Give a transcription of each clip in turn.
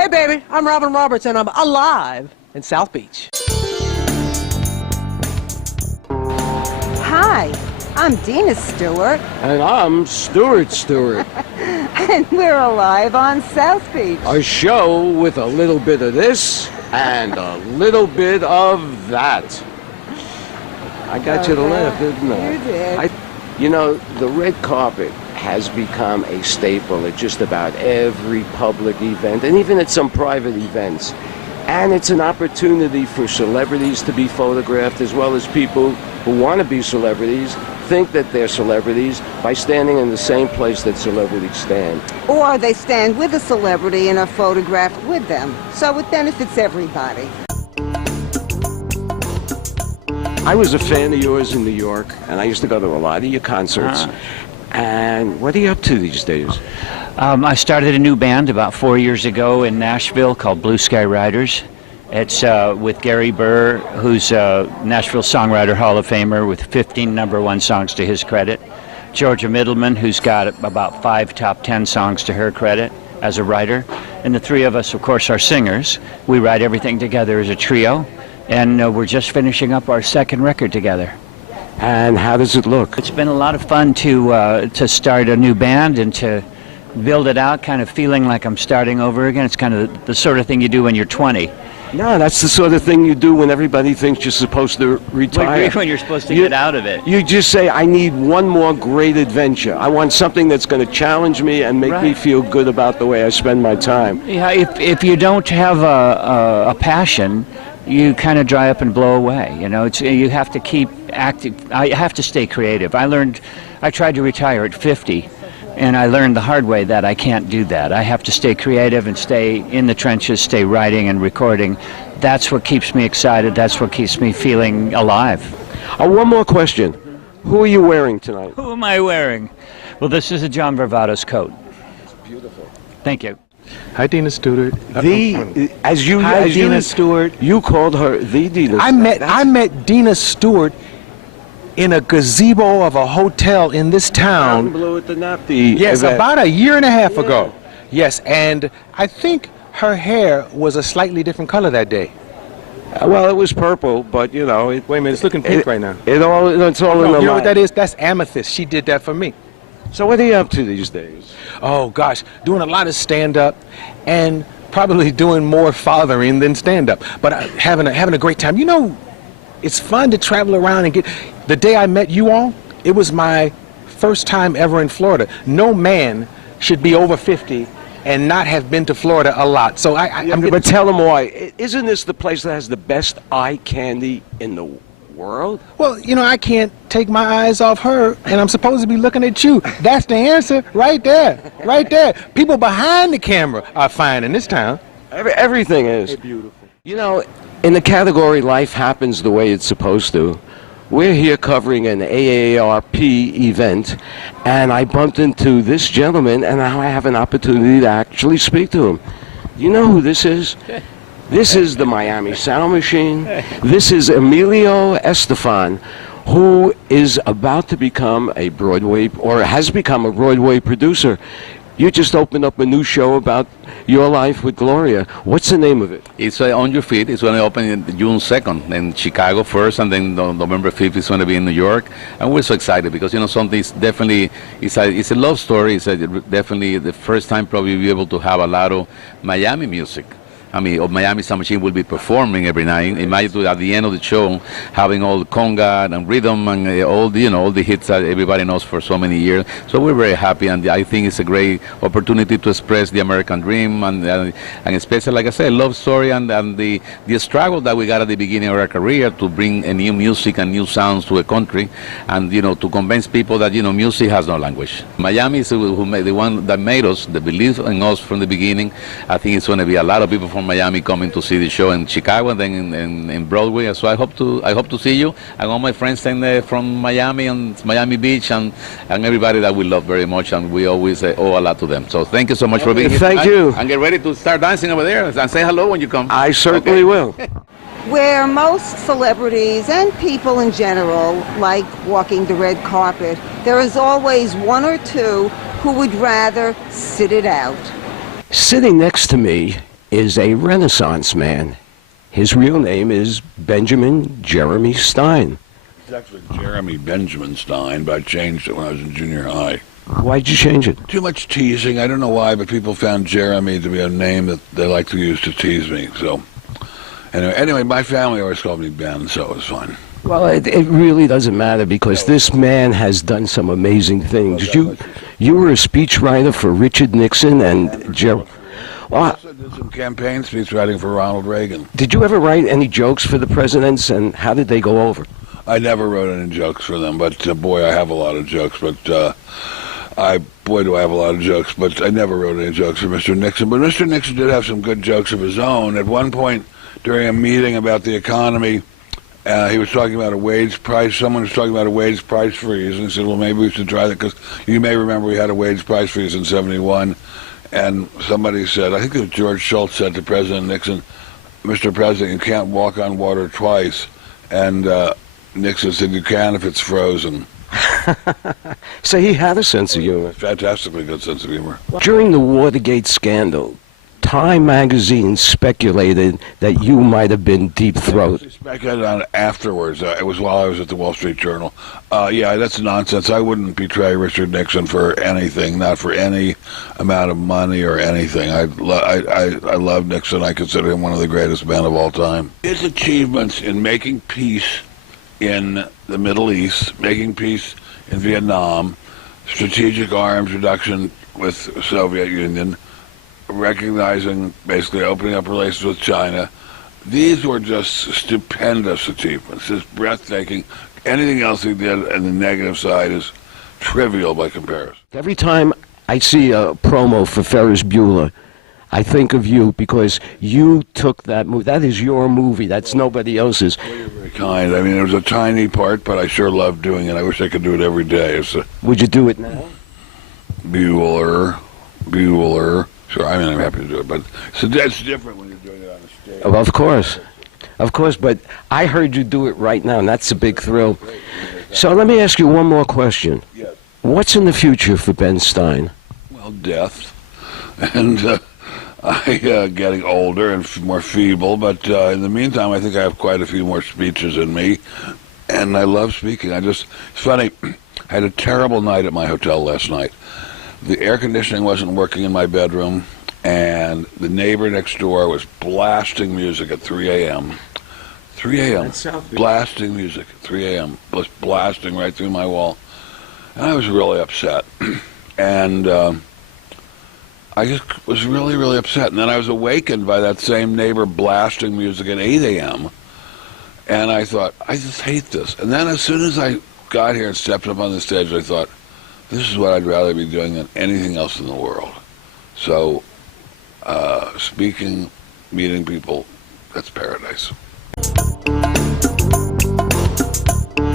Hey, baby, I'm Robin Roberts, and I'm alive in South Beach. Hi, I'm Dina Stewart. And I'm Stuart Stewart. And we're alive on South Beach. A show with a little bit of this and a little bit of that. I got you to laugh, didn't I? You did. You know, the red carpet has become a staple at just about every public event, and even at some private events. And it's an opportunity for celebrities to be photographed, as well as people who want to be celebrities think that they're celebrities by standing in the same place that celebrities stand. Or they stand with a celebrity and are photographed with them. So it benefits everybody. I was a fan of yours in New York, and I used to go to a lot of your concerts. And what are you up to these days? I started a new band about 4 years ago in Nashville called Blue Sky Riders. It's with Gary Burr, who's a Nashville Songwriter Hall of Famer with 15 #1 songs to his credit. Georgia Middleman, who's got about 5 top 10 songs to her credit as a writer. And the three of us, of course, are singers. We write everything together as a trio. And we're just finishing up our second record together. And how does it look? It's been a lot of fun to start a new band and to build it out, kind of feeling like I'm starting over again. It's kind of the sort of thing you do when you're 20. No, that's the sort of thing you do when everybody thinks you're supposed to retire. When you're supposed to get out of it. You just say, I need one more great adventure. I want something that's going to challenge me and make me feel good about the way I spend my time. Yeah, if you don't have a passion, you kind of dry up and blow away. You know, you have to keep active. I have to stay creative. I tried to retire at 50, and I learned the hard way that I can't do that. I have to stay creative and stay in the trenches, stay writing and recording. That's what keeps me excited. That's what keeps me feeling alive. One more question. Who are you wearing tonight? Who am I wearing? Well, this is a John Varvatos coat. It's beautiful. Thank you. Hi, Dina Stewart. Dina Stewart. You called her the Dina. I met Dina Stewart in a gazebo of a hotel in this town. Blue at the Napti. Yes, event. about a year and a half ago. Yes, and I think her hair was a slightly different color that day. Well, it was purple, but you know. Wait a minute, it's looking pink right now. It's all in the You know what that is? That's amethyst. She did that for me. So what are you up to these days? Oh gosh, doing a lot of stand-up and probably doing more fathering than stand-up, but having a great time. You know, it's fun to travel around and get. The day I met you all, it was my first time ever in Florida. No man should be over 50 and not have been to Florida a lot. So but tell them why. Isn't this the place that has the best eye candy in the world? Well, you know, I can't take my eyes off her, and I'm supposed to be looking at you. That's the answer right there, right there. People behind the camera are fine in this town. Everything is. It's beautiful. You know, in the category Life Happens the Way It's Supposed to, we're here covering an AARP event, and I bumped into this gentleman, and now I have an opportunity to actually speak to him. You know who this is? This is the Miami Sound Machine. This is Emilio Estefan, who is about to become a Broadway, or has become a Broadway producer. You just opened up a new show about your life with Gloria. What's the name of it? It's On Your Feet. It's going to open in June 2nd in Chicago first, and then November 5th it's going to be in New York. And we're so excited because, you know, something's definitely, it's a love story. It's definitely the first time probably we'll be able to have a lot of Miami music. I mean, Miami Sound Machine will be performing every night. Imagine at the end of the show having all the conga and rhythm and all the hits that everybody knows for so many years. So we're very happy, and I think it's a great opportunity to express the American dream and especially, like I said, love story and the struggle that we got at the beginning of our career to bring a new music and new sounds to a country, and you know, to convince people that, you know, music has no language. Miami is the one that made us, that believed in us from the beginning. I think it's going to be a lot of people from Miami coming to see the show in Chicago and then in Broadway. So I hope to see you and all my friends from Miami and Miami Beach and everybody that we love very much, and we always owe a lot to them. So thank you so much for being here. Thank you. And get ready to start dancing over there and say hello when you come. I certainly will. Where most celebrities and people in general like walking the red carpet, there is always one or two who would rather sit it out. Sitting next to me is a Renaissance man. His real name is Benjamin Jeremy Stein. It's actually Jeremy Benjamin Stein, but I changed it when I was in junior high. Why'd you change it? Too much teasing. I don't know why, but people found Jeremy to be a name that they like to use to tease me. So, anyway, my family always called me Ben, so it was fine. Well, it really doesn't matter because this man has done some amazing things. You were a speechwriter for Richard Nixon and Gerald. Well, I also did some campaign speechwriting for Ronald Reagan. Did you ever write any jokes for the presidents, and how did they go over? I never wrote any jokes for them, but boy, I have a lot of jokes. But do I have a lot of jokes. But I never wrote any jokes for Mr. Nixon. But Mr. Nixon did have some good jokes of his own. At one point, during a meeting about the economy, he was talking about a wage price. Someone was talking about a wage price freeze, and he said, "Well, maybe we should try that because you may remember we had a wage price freeze in '71." And somebody said, I think it was George Shultz said to President Nixon, "Mr. President, you can't walk on water twice." And Nixon said, "You can if it's frozen." So he had a sense of humor. Fantastically good sense of humor. During the Watergate scandal, Time magazine speculated that you might have been deep throat. I speculated on it afterwards. It was while I was at the Wall Street Journal. Yeah, that's nonsense. I wouldn't betray Richard Nixon for anything, not for any amount of money or anything. I love Nixon. I consider him one of the greatest men of all time. His achievements in making peace in the Middle East, making peace in Vietnam, strategic arms reduction with the Soviet Union, recognizing, basically opening up relations with China. These were just stupendous achievements, just breathtaking. Anything else he did on the negative side is trivial by comparison. Every time I see a promo for Ferris Bueller, I think of you because you took that movie. That is your movie. That's nobody else's. Well, you're very kind. I mean, it was a tiny part, but I sure loved doing it. I wish I could do it every day. Would you do it now? Bueller. Sure, I mean, I'm happy to do it, but so that's different when you're doing it on a stage. Oh, of course, but I heard you do it right now, and that's a big thrill. So let me ask you one more question. Yes. What's in the future for Ben Stein? Well, death, and getting older and more feeble, but in the meantime, I think I have quite a few more speeches in me, and I love speaking. It's funny, I had a terrible night at my hotel last night. The air conditioning wasn't working in my bedroom, and the neighbor next door was blasting music at 3 a.m. 3 a.m. Blasting music at 3 a.m. Was blasting right through my wall. And I was really upset. And I just was really, really upset. And then I was awakened by that same neighbor blasting music at 8 a.m. And I thought, I just hate this. And then as soon as I got here and stepped up on the stage, I thought, this is what I'd rather be doing than anything else in the world. So, speaking, meeting people, that's paradise.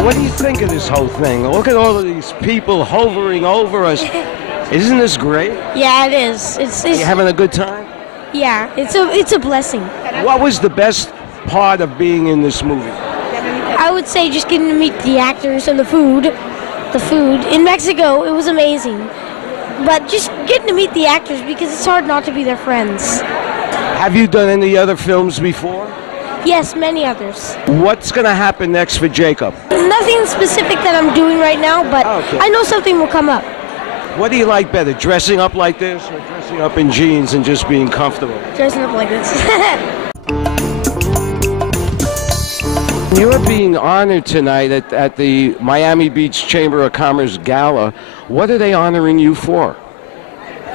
What do you think of this whole thing? Look at all of these people hovering over us. Isn't this great? Yeah, it is. It's You having a good time? yeah, it's a blessing. What was the best part of being in this movie? I would say just getting to meet the actors and the food. The food in Mexico, it was amazing. But just getting to meet the actors because it's hard not to be their friends. Have you done any other films before? Yes, many others. What's going to happen next for Jacob? Nothing specific that I'm doing right now, but Okay. I know something will come up. What do you like better, dressing up like this or dressing up in jeans and just being comfortable? Dressing up like this. You're being honored tonight at the Miami Beach Chamber of Commerce Gala. What are they honoring you for?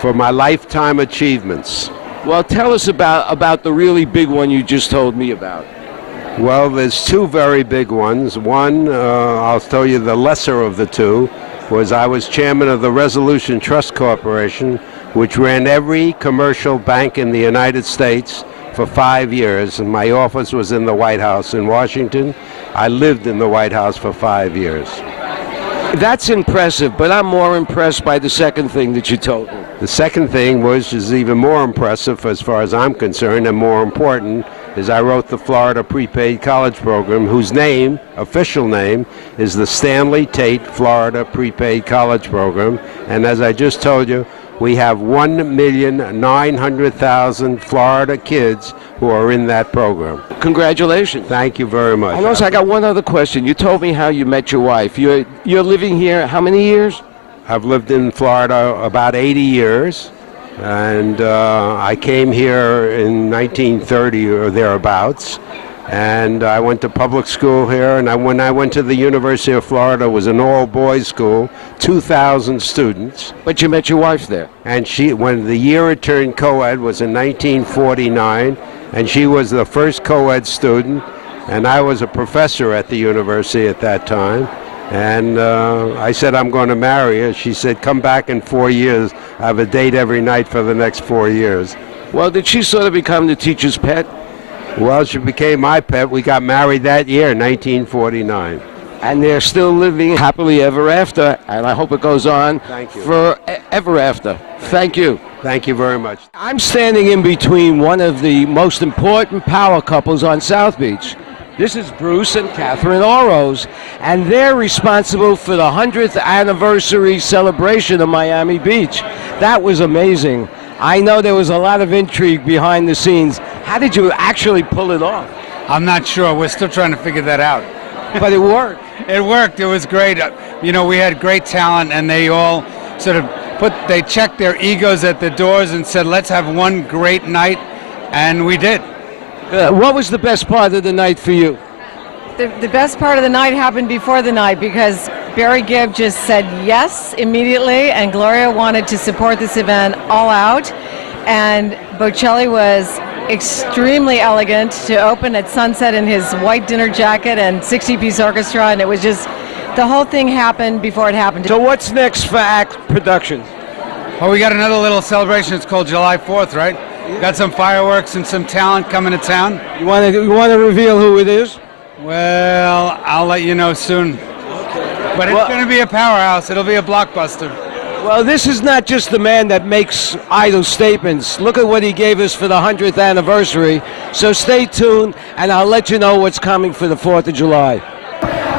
For my lifetime achievements. Well, tell us about the really big one you just told me about. Well, there's two very big ones. One, I'll tell you the lesser of the two, was I was chairman of the Resolution Trust Corporation, which ran every commercial bank in the United States for 5 years, and my office was in the White House in Washington. I lived in the White House for 5 years. That's impressive, but I'm more impressed by the second thing that you told me. The second thing, which is even more impressive as far as I'm concerned and more important, is I wrote the Florida Prepaid College Program, whose name, official name, is the Stanley Tate Florida Prepaid College Program. And as I just told you, We have 1,900,000 Florida kids who are in that program. Congratulations. Thank you very much. And also, I got one other question. You told me how you met your wife. You're living here how many years? I've lived in Florida about 80 years, and I came here in 1930 or thereabouts. And I went to public school here, and when I went to the University of Florida, it was an all-boys school, 2,000 students. But you met your wife there. And when the year it turned co-ed was in 1949, and she was the first co-ed student, and I was a professor at the university at that time. And I said, I'm going to marry her. She said, come back in 4 years. I have a date every night for the next 4 years. Well, did she sort of become the teacher's pet? Well, she became my pet. We got married that year, 1949. And they're still living happily ever after, and I hope it goes on forever after. Thank you. Thank you very much. I'm standing in between one of the most important power couples on South Beach. This is Bruce and Kathryn Orosz, and they're responsible for the 100th anniversary celebration of Miami Beach. That was amazing. I know there was a lot of intrigue behind the scenes. How did you actually pull it off? I'm not sure. We're still trying to figure that out. But it worked. It worked. It was great. You know, we had great talent, and they all sort of they checked their egos at the doors and said, let's have one great night, and we did. What was the best part of the night for you? The best part of the night happened before the night because Barry Gibb just said yes immediately, and Gloria wanted to support this event all out. And Bocelli was extremely elegant to open at sunset in his white dinner jacket and 60-piece orchestra, and it was just, the whole thing happened before it happened. So what's next for ACT Productions? Well, we got another little celebration. It's called July 4th, right? Got some fireworks and some talent coming to town. You want to reveal who it is? Well, I'll let you know soon. But it's going to be a powerhouse. It'll be a blockbuster. Well, this is not just the man that makes idle statements. Look at what he gave us for the 100th anniversary. So stay tuned, and I'll let you know what's coming for the 4th of July.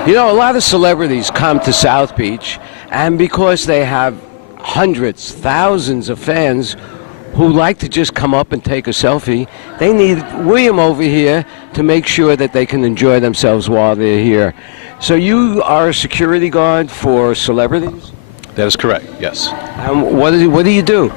You know, a lot of celebrities come to South Beach, and because they have hundreds, thousands of fans who like to just come up and take a selfie, they need William over here to make sure that they can enjoy themselves while they're here. So you are a security guard for celebrities? That is correct, yes. What do you do?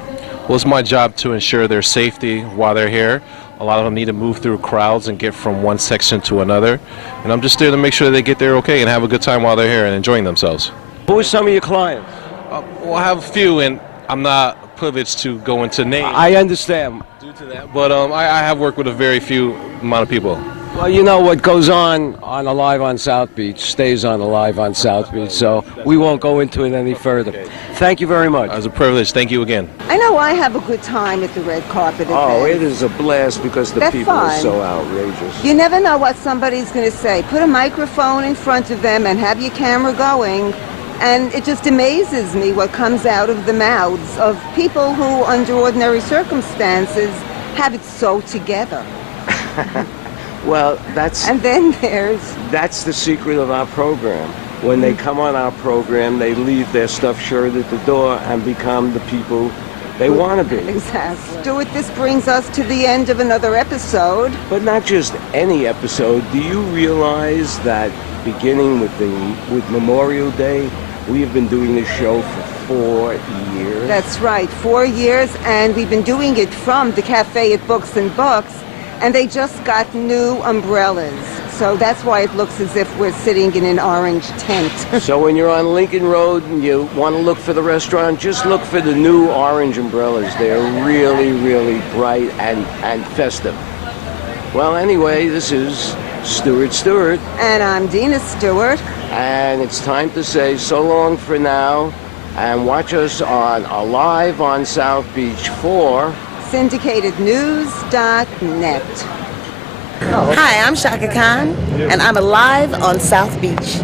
Well, it's my job to ensure their safety while they're here. A lot of them need to move through crowds and get from one section to another. And I'm just there to make sure they get there okay and have a good time while they're here and enjoying themselves. Who are some of your clients? Well, I have a few, and I'm not privileged to go into names. I understand. Due to that, but I have worked with a very few amount of people. Well, you know what goes on Alive on South Beach stays on Alive on South Beach, so we won't go into it any further. Okay. Thank you very much. It was a privilege. Thank you again. I know I have a good time at the red carpet event. Oh, it is a blast because the people are so outrageous. You never know what somebody's going to say. Put a microphone in front of them and have your camera going, and it just amazes me what comes out of the mouths of people who, under ordinary circumstances, have it so together. Well, that's the secret of our program. When they come on our program, they leave their stuff shirt at the door and become the people they want to be. Exactly. Stuart, this brings us to the end of another episode. But not just any episode. Do you realize that beginning with Memorial Day, we have been doing this show for 4 years? That's right, 4 years, and we've been doing it from the cafe at Books and Books. And they just got new umbrellas. So that's why it looks as if we're sitting in an orange tent. So when you're on Lincoln Road and you want to look for the restaurant, just look for the new orange umbrellas. They're really, really bright and festive. Well, anyway, this is Stuart Stewart. And I'm Dina Stewart. And it's time to say so long for now. And watch us on Alive on South Beach for syndicatednews.net. Hi, I'm Chaka Kahn, and I'm alive on South Beach.